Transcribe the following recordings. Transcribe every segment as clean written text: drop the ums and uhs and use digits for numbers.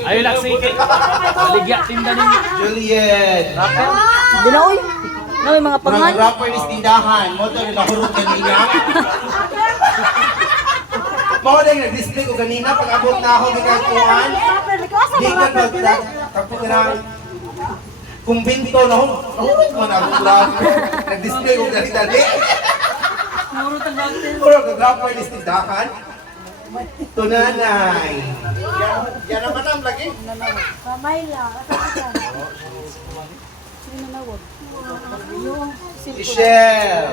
Ayun lang sige. Baligya tinda ni Juliet. Ginoy. No, may mga Mga pangan. rapper is tindahan. Mo to rin nahurot kanina. Mo na yung nag-display ko kanina. Pag abot na ako ginagawan. Di ka magda. Kapag na kumbinto na hon. Mo na ako nag-display ko kanina. Puro ka-rapper is tindahan. Tunanay. Yan naman ang lagi. Pamayla. Sino na wag? Yung Michelle.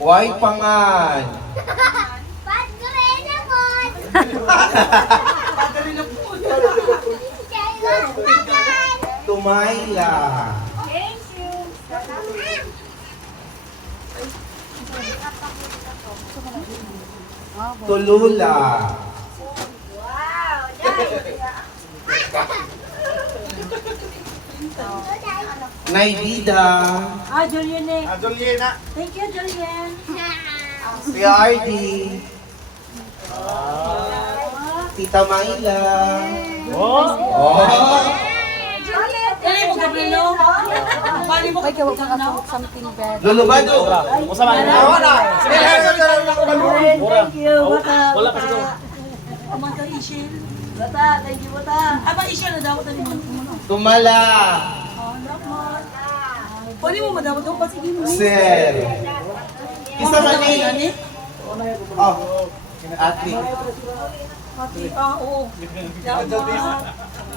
Why pangan? Tumayla. Tulula. Naibida. Julian eh. Adoliena. Thank you, Julian. Si RD. Tita Maila. Oh. Oh. Dali mo, Gabrielo. Bali mo, May kawag kang something bad. Lulubado. Usa man. Wala. Thank you, Bata. Wala pa siguro. Amang ka, Ishil. Bata, thank you, Bata. Aba, Ishil, nadawat na naman. Tumala. Pwede mo madawat doon, sige mo. Sir. Isa man ni. Oh. Ate. Oo.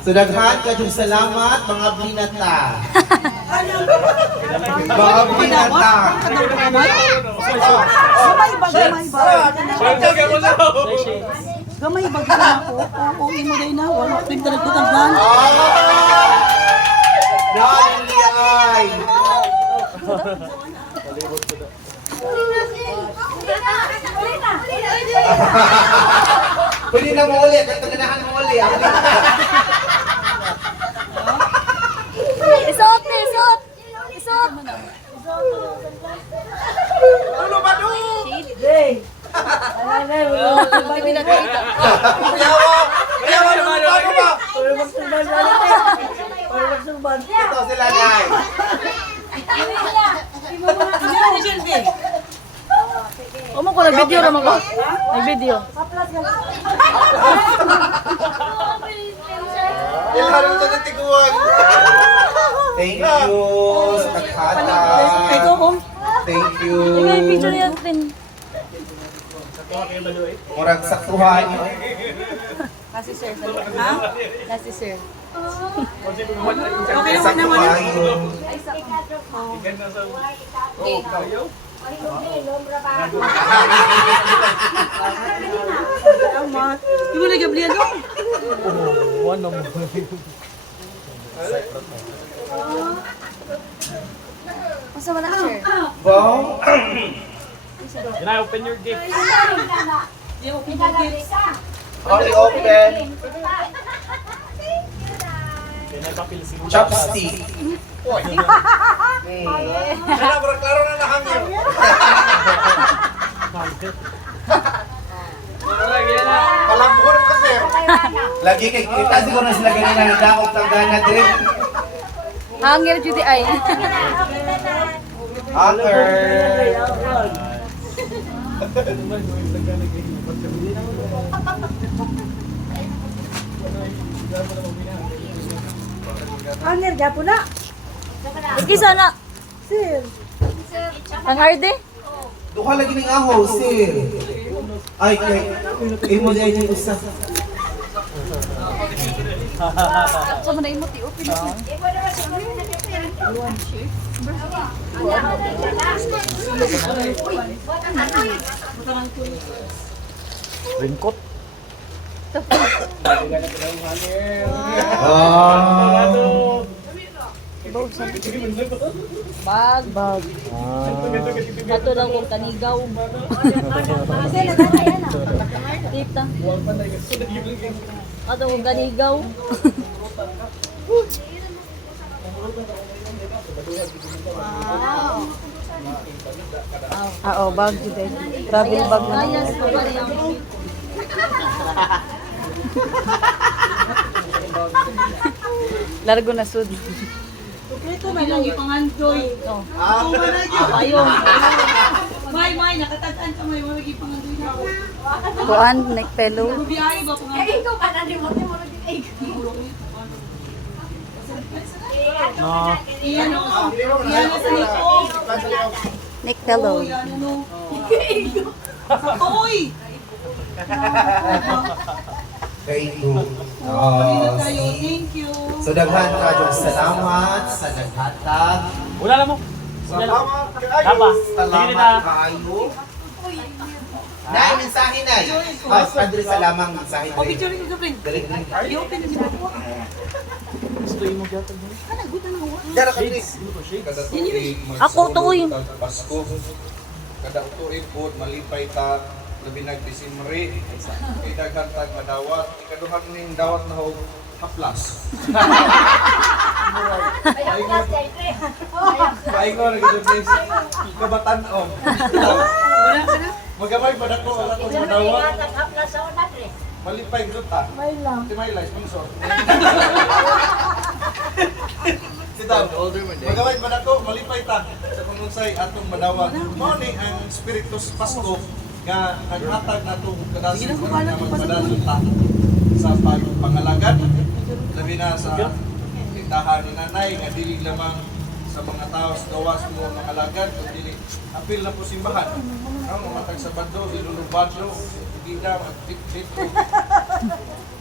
So daghan ka yung salamat mga binata. Mga binata. Gamay ba, gamay ba? Gamay ba, gamay ako? Oo, imo day na. Wala, krim ka nagkutanggan. Dali ay. Pwede na mo ulit. Ito ganahan mo ulit. Isot, isot. Isot. Ano ba do? Hey! Ay, Pinagkita. Kaya naman ano ba? magsumban. Ito sila nay. Omo ko nag-video ra mo ko. Nag-video. Ilaro ito na tiguan. Thank you sa taghata. Ito, Thank you. Tingnan yung picture niya din. Murag saktuhan. Kasi sir, ha? Kasi sir. okay naman naman. Tama. Di mo nag-ablihan doon? One mo. Masa wala sir? Wow. Can I open your gift? Yung pinag-gifts. Only open. Can I papel si Chopstick. Klaro na hangin. Palangkuran kasi. Lagi kay kita siguro na sila ganyan na daog tanggana din. Hangir judi ay. Hanger. Angin, gapo na. Iki sana. Sir. Ang harde? Duha lagi ning aho, sir. Ay kay imo dai ni usa. Sa man imot i-open na. Raincoat. Oh. Bag. Bag. Kato lang kong kanigaw. Kita. Kato kong kanigaw. Wow. Oo, bag dito. Travel bag na. Largo na sud. Ito may lang ipangandoy. Oh. Ayun. May, nakatagtaan ka may wala ipangandoy na ako. Kuan, neck pelo. Biyahe ba pangandoy? No. Iyan o. Iyan o sa nito. Neck pillow. Iyan o. Oy! Thank you. Tayo, thank you. So daghan ka yung salamat sa naghatag. Wala na mo. Salamat Tama. Salamat kaayo. Nay, mensahe na. Mas padre salamang mensahe. O, picture rin ka, friend. Dali. I-open na siya po. Gusto mo gyud. Dara ka please. Ako to uy. Pasko. Kada utuig po malipay ta labi nagdisimre. Kay daghan tag madawat. Ikaduhan ning dawat na hog haplas. Paingon na gid please. Kabatan-on. Magamay pa dako wala ko madawat. Malipay gud ta. May lang. May lang sponsor. Sitaw, magaway ba nako malipay ta sa panunsay atong madawat. Mao ni ang Spiritus Pasko nga naghatag nato kadasig nga magpadalon ta sa pagpangalagad labi na sa tindahan ni nanay nga dili lamang sa mga tao sa gawas mo mga alagad kundi apil na po simbahan. Ang mga tag sa bando ilulubadlo gida magdikdik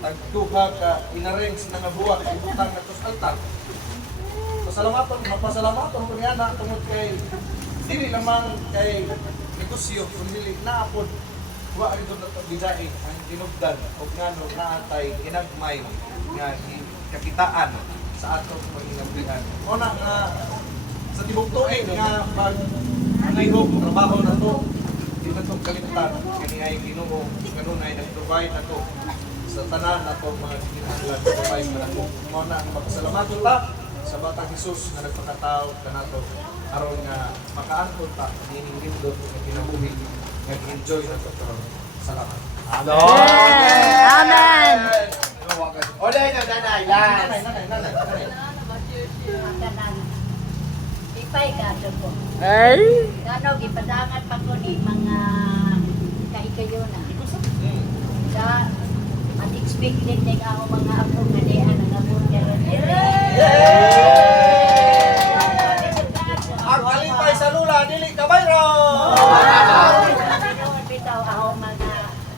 tagtuha ka inarrange na nga buwak ibutang nato sa altar. Pasalamaton, mapasalamaton ko niya na tungod kay dili lamang kay negosyo kundi naapod wa ito na bidae ang tinugdan og ngano naatay kinagmay nga kakitaan sa atong panginabuhian. Una nga sa tibok tuig nga pag nahigog trabaho na to di na itong kalimtan kani ay Ginoo kanunay nag-provide na to sa tanan na to mga kinahanglan provide na to. Una ang magpasalamaton ta sa Batang Jesus na nagpakatao kanato aron nga makaangkon ta nining lindot nga kinabuhi nga enjoy na to karon. Salamat. Amen. Olay na nanay, last. Ipay ka ko. Ay. Ano gipadangan pa ko ni mga kahikayon na. Sa unexpected ning ako mga apo nga di ang nabot karon dire. Ang kalipay sa lula dili ka bayro. Bitaw ako mga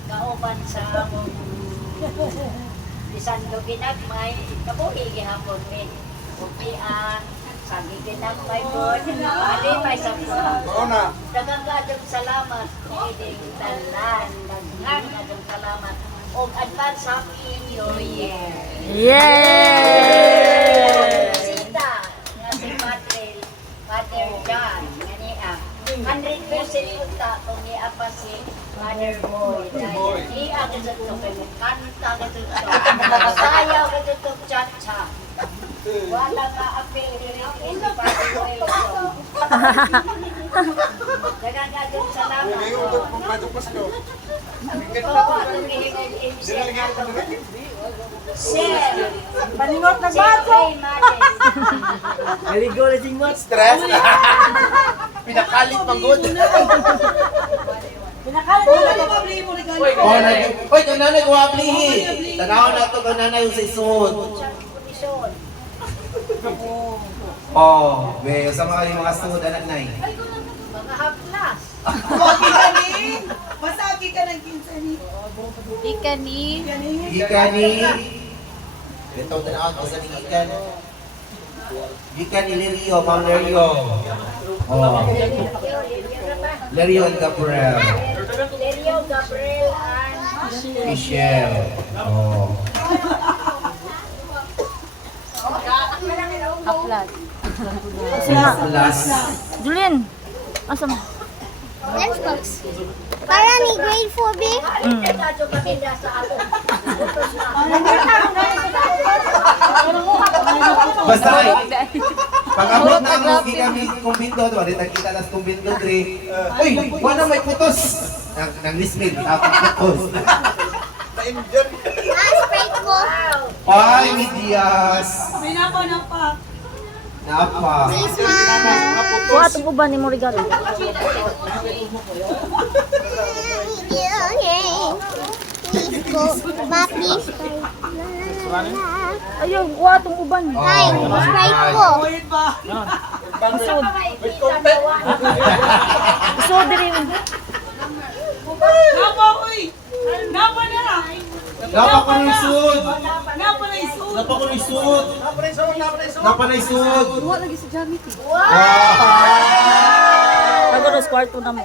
kauban sa among Lisando ginagmay kabuhi gihapon min. Upian sabi ginagmay pod. Adi pa sa Mauna. daghang kadong salamat kining tanan. Daghang salamat. Og advance happy new year. Yay! Sita, nga si Father John, nga niya. 100% punta kung niya pa si Father Boy. Niya ka sa ito, kanta ka sa ito, sayaw ka sa ito, cha-cha. Wala ka apel, hindi pa si Boy. Dagang agad salamat. Ngayon ito kung Batang Pasko. Ito po atong ihigog Dili lagi ka dili. Share. Paningot na Jeffrey Males. Stress. Pinakalit pang good. Pinakalat mo na pabli mo regalo. Hoy, kang nanay ko aplihi. Tanaw na to kang nanay yung sa isod. Kondisyon. Oh, be, sa mga sud anak nay. Mga haplas. Wagi ka ni. Masagi ka ng kinsani. Ikan ni. Gikan ni ito tanaw ko sa gikan. Gikan ni Lirio, Ma'am Lirio. Oh, Lirio and Gabriel. Lerio, Gabriel, and Michelle. Oh. Haplat. Last. Julian. Asa mo? Lunchbox. Para ni grade 4B. Medyo maganda sa ako. Basta Pag-abot na mo, di kami kumbinto, diba? Di nakita nas kumbinto, Dre. Uy, wala may putos. Nang-lismil, tapos putos. Na-injure. Sprite ko. Ay, Midias. May napa. Napa. Please, ma. Kuha itong uban ni mo regalo. Okay. Please go. Ma, please. Ayun, kuha itong uban. Hi, Sprite ko. Wait ba? Isod. May content. Isod din. Napa, uy! Napa na! Napa ko ng sud. Napa na isud! Napa ko ng sud. Napanisod. Napa na sud. Kuha lagi sa jamit eh. Wow. Nagano sa kwarto na mo.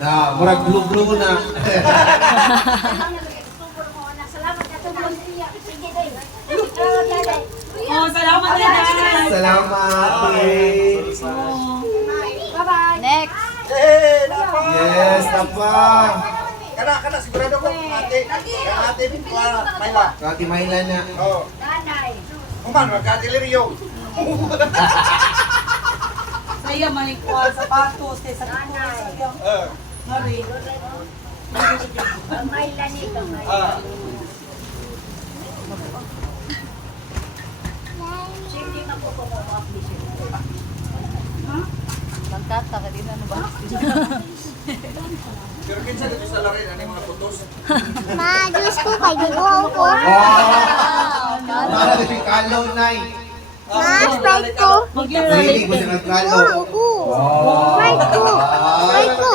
Na, murag blue na. Oh, salamat na guys! Salamat, Dre. Next. Eh, napa. Yes, Napa. Kana sigurado ko ate. Ate Mayla. Kati Mayla na. Oh. Kuman magka-delirio. Saya manikuha sapatos kay sa saya. Mari. Magtata ka din ano ba? Pero kinsa dito sa larin ani mga putos. Ma, Diyos ko, kay Giguho ko. Wow. Para di kalaw nay. Ma, Sprite ko. Really ko sa kalaw. Wow, ko. Sprite ko. Sprite ko.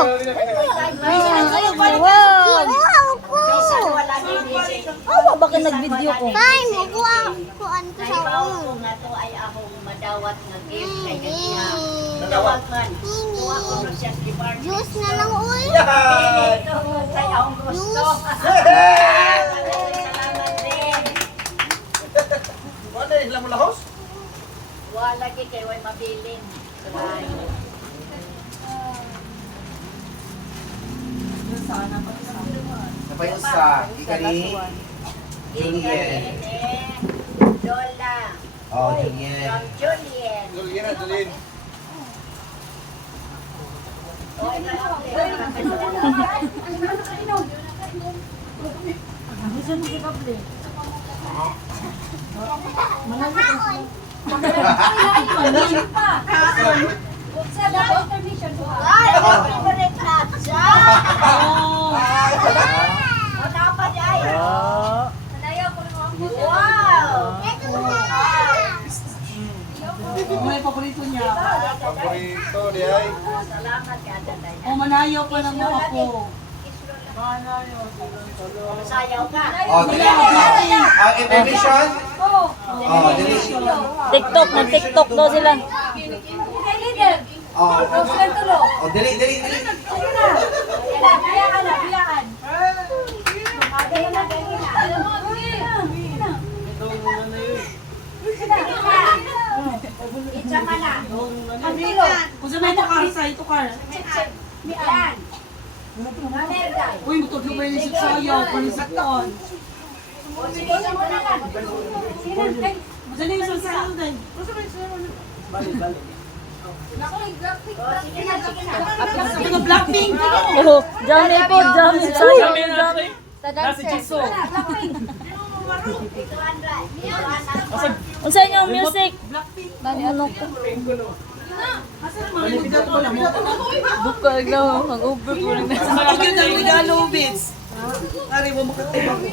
Wow, ko. Awa ba ka nag-video ko? Fine, kuhaan ko sa ulo. Nadawat. Juice na lang, uy. Wala ilang mo lahos? Wala kay kay way mabilin. Napay usa. Ika ni Julien. Lola. Oh, Julien. From Julian. Julien. Ay, favorite na siya. Wala pa di ay. Wow. May paborito niya. Paborito di ay. Salamat kada tayo. Oh, manayo pa lang mo ako. Sayaw ka. Oh, dili. Ah, information? Oh, dili. TikTok, mag-TikTok daw sila. Oh, oh, dili. Kung sa may tukar sa itukar. Uy, matudlo ba yun sa sayaw? Panisakton. Diyan yung sa sayaw din. Sa mga Blackpink. Oh, Jamie po, Jamie. Jamie. Nasa Jigsaw. Unsa inyong music? Blackpink. Ano ko? Asa naman yung gato lang mo? Buka lang, mag-over ko rin. Sa mga regalo, bits. Ari mo makatibag.